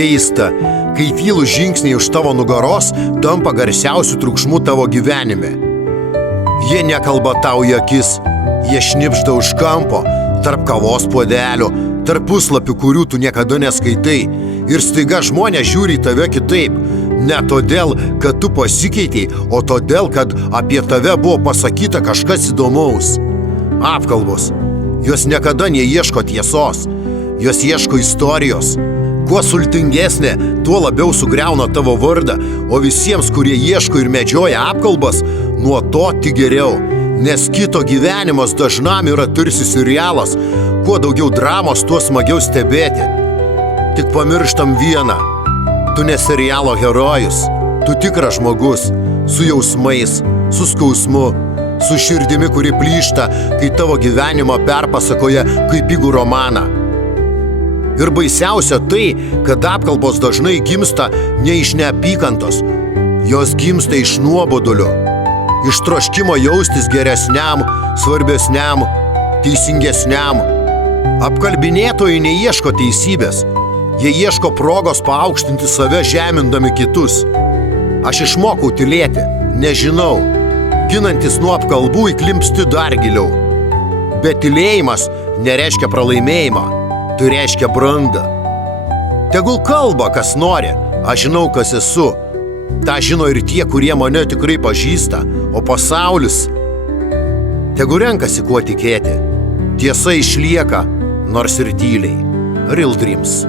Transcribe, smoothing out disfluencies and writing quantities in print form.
Keista, kai tylų žingsniai už tavo nugaros tampa garsiausių triukšmų tavo gyvenime. Jie nekalba tau į akis, jie šnipžda už kampo, tarp kavos puodelių, tarp puslapių, kurių tu niekada neskaitai. Ir staiga žmonės žiūri į tave kitaip. Ne todėl, kad tu pasikeitei, o todėl, kad apie tave buvo pasakyta kažkas įdomaus. Apkalbos. Jos niekada neieško tiesos. Jos ieško istorijos. Kuo sultingesnė, tuo labiau sugriauna tavo vardą, o visiems, kurie ieško ir medžioja apkalbas, nuo to tik geriau. Nes kito gyvenimas dažnam yra tarsi serialas. Kuo daugiau dramos, tuo smagiau stebėti. Tik pamirštam vieną. Tu ne serialo herojus. Tu tikras žmogus. Su jausmais, su skausmu, su širdimi, kuri plyšta, kai tavo gyvenimą perpasakoja kaip pigų romaną. Ir baisiausia tai, kad apkalbos dažnai gimsta ne iš neapykantos. Jos gimsta iš nuobodulio. Iš troškimo jaustis geresniam, svarbesniam, teisingesniam. Apkalbinėtojai neieško teisybės. Jie ieško progos paaukštinti save žemindami kitus. Aš išmokau tylėti, nežinau. Ginantis nuo apkalbų įklimpsti dar giliau. Bet tylėjimas nereiškia pralaimėjimą. Tai reiškia brandą. Tegul kalba, kas nori. Aš žinau, kas esu. Ta žino ir tie, kurie mane tikrai pažįsta. O pasaulis tegul renkasi, kuo tikėti. Tiesa išlieka, nors ir tyliai. Real Dreams.